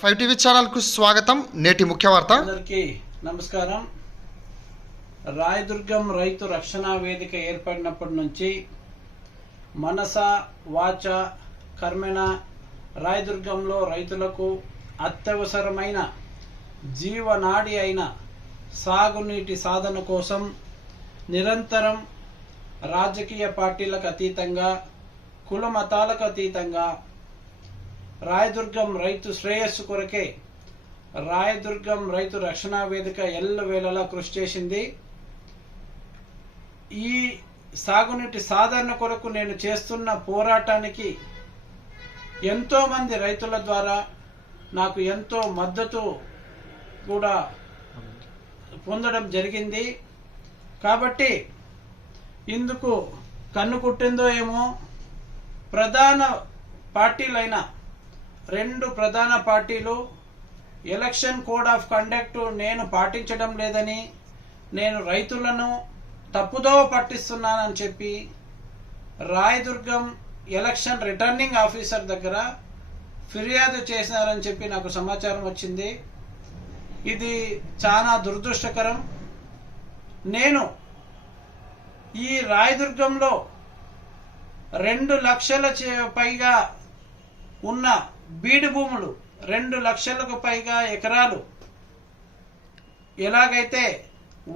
Five TV ఛానల్కు స్వాగతం. నేటి ముఖ్య వార్త. అందరికీ నమస్కారం. రాయదుర్గం రైతు రక్షణ వేదిక ఏర్పడినప్పటి నుంచి మనస వాచ కర్మణ రాయదుర్గంలో రైతులకు అత్యవసరమైన జీవనాడి అయిన సాగునీటి సాధన కోసం నిరంతరం రాజకీయ పార్టీలకు అతీతంగా కుల మతాలకు అతీతంగా రాయదుర్గం రైతు శ్రేయస్సు కొరకే రాయదుర్గం రైతు రక్షణ వేదిక ఎల్లవేళలా కృషి చేసింది. ఈ సాగునీటి సాధన కొరకు నేను చేస్తున్న పోరాటానికి ఎంతో మంది రైతుల ద్వారా నాకు ఎంతో మద్దతు కూడా పొందడం జరిగింది. కాబట్టి ఇందుకు కన్ను కుట్టిందో ఏమో ప్రధాన పార్టీలైన రెండు ప్రధాన పార్టీలు ఎలక్షన్ కోడ్ ఆఫ్ కండక్ట్ నేను పాటించడం లేదని, నేను రైతులను తప్పుదో పట్టిస్తున్నానని చెప్పి రాయదుర్గం ఎలక్షన్ రిటర్నింగ్ ఆఫీసర్ దగ్గర ఫిర్యాదు చేసినారని చెప్పి నాకు సమాచారం వచ్చింది. ఇది చాలా దురదృష్టకరం. నేను ఈ రాయదుర్గంలో 2 లక్షల పైగా ఉన్న బీడు భూములు, 2 లక్షలకు పైగా ఎకరాలు ఎలాగైతే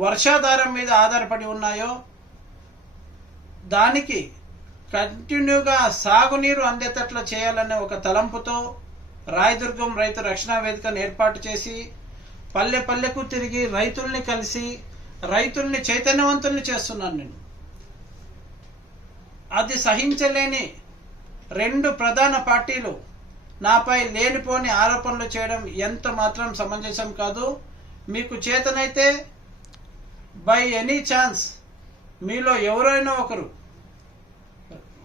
వర్షాధారం మీద ఆధారపడి ఉన్నాయో దానికి కంటిన్యూగా సాగునీరు అందేటట్లు చేయాలనే ఒక తలంపుతో రాయదుర్గం రైతు రక్షణ వేదికను ఏర్పాటు చేసి పల్లె పల్లెకు తిరిగి రైతుల్ని కలిసి రైతుల్ని చైతన్యవంతుల్ని చేస్తున్నాను. నేను అది సహించలేని 2 ప్రధాన పార్టీలు నాపై లేనిపోని ఆరోపణలు చేయడం ఎంత మాత్రం సమంజసం కాదు. మీకు చేతనైతే బై ఎనీ ఛాన్స్ మీలో ఎవరైనా ఒకరు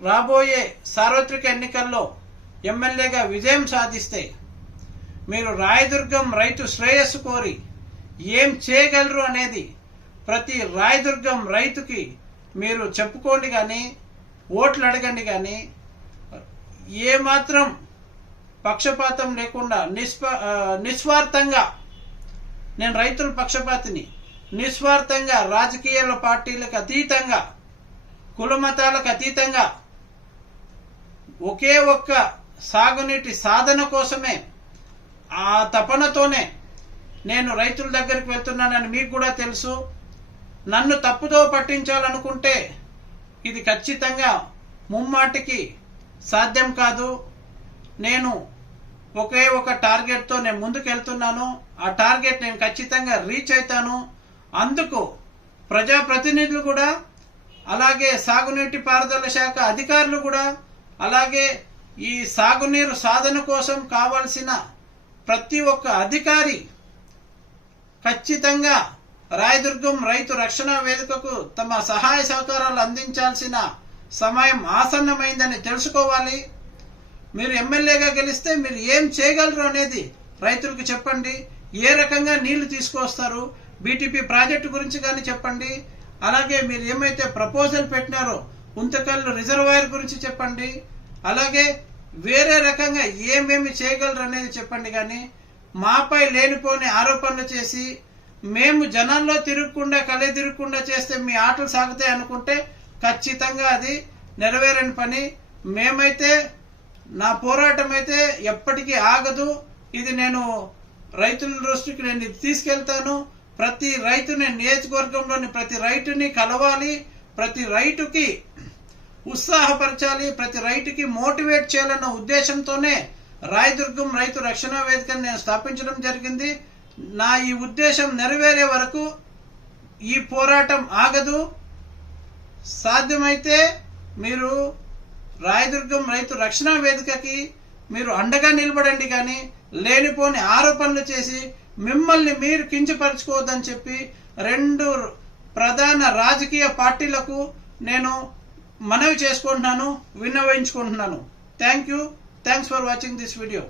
రాబోయే సార్వత్రిక ఎన్నికల్లో ఎమ్మెల్యేగా విజయం సాధిస్తే మీరు రాయదుర్గం రైతు శ్రేయస్సు కోరి ఏం చేయగలరు అనేది ప్రతి రాయదుర్గం రైతుకి మీరు చెప్పుకోండి, కానీ ఓట్లు అడగండి. కానీ ఏమాత్రం పక్షపాతం లేకుండా నిస్వార్థంగా, నేను రైతుల పక్షపాతిని, నిస్వార్థంగా రాజకీయ పార్టీలకు అతీతంగా కులమతాలకు అతీతంగా ఒకే ఒక్క సాగునీటి సాధన కోసమే ఆ తపనతోనే నేను రైతుల దగ్గరికి వెళ్తున్నానని మీకు కూడా తెలుసు. నన్ను తప్పుదో పట్టించాలనుకుంటే ఇది ఖచ్చితంగా ముమ్మాటికి సాధ్యం కాదు. నేను ఒకే ఒక టార్గెట్తో నేను ముందుకెళ్తున్నాను. ఆ టార్గెట్ నేను ఖచ్చితంగా రీచ్ అవుతాను. అందుకు ప్రజాప్రతినిధులు కూడా, అలాగే సాగునీటి పారుదల శాఖ అధికారులు కూడా, అలాగే ఈ సాగునీరు సాధన కోసం కావలసిన ప్రతి ఒక్క అధికారి ఖచ్చితంగా రాయదుర్గం రైతు రక్షణ వేదికకు తమ సహాయ సహకారాలు అందించాల్సిన సమయం ఆసన్నమైందని తెలుసుకోవాలి. మీరు ఎమ్మెల్యేగా గెలిస్తే మీరు ఏం చేయగలరు అనేది రైతులకు చెప్పండి. ఏ రకంగా నీళ్లు తీసుకొస్తారు, బీటీపీ ప్రాజెక్టు గురించి కానీ చెప్పండి. అలాగే మీరు ఏమైతే ప్రపోజల్ పెట్టినారో ఉంతకల్లు రిజర్వాయర్ గురించి చెప్పండి. అలాగే వేరే రకంగా ఏమేమి చేయగలరు అనేది చెప్పండి. కానీ మాపై లేనిపోని ఆరోపణలు చేసి మేము జనాల్లో తిరగకుండా కలే తిరగకుండా చేస్తే మీ ఆటలు సాగుతాయి అనుకుంటే ఖచ్చితంగా అది నెరవేరని పని. మేమైతే నా పోరాటం అయితే ఎప్పటికీ ఆగదు. ఇది నేను రైతుల దృష్టికి నేను తీసుకెళ్తాను. ప్రతి రైతుని, నియోజకవర్గంలోని ప్రతి రైతుని కలవాలి, ప్రతి రైతుకి ఉత్సాహపరచాలి, ప్రతి రైతుకి మోటివేట్ చేయాలన్న ఉద్దేశంతోనే రాయదుర్గం రైతు రక్షణ వేదికను నేను స్థాపించడం జరిగింది. నా ఈ ఉద్దేశం నెరవేరే వరకు ఈ పోరాటం ఆగదు. సాధ్యమైతే మీరు రాయదుర్గం రైతు రక్షణ వేదికకి మీరు అండగా నిలబడండి. కానీ లేనిపోని ఆరోపణలు చేసి మిమ్మల్ని మీరు కించపరచుకోవద్దని చెప్పి 2 ప్రధాన రాజకీయ పార్టీలకు నేను మనవి చేసుకుంటున్నాను, విన్నవించుకుంటున్నాను. Thanks for watching this video.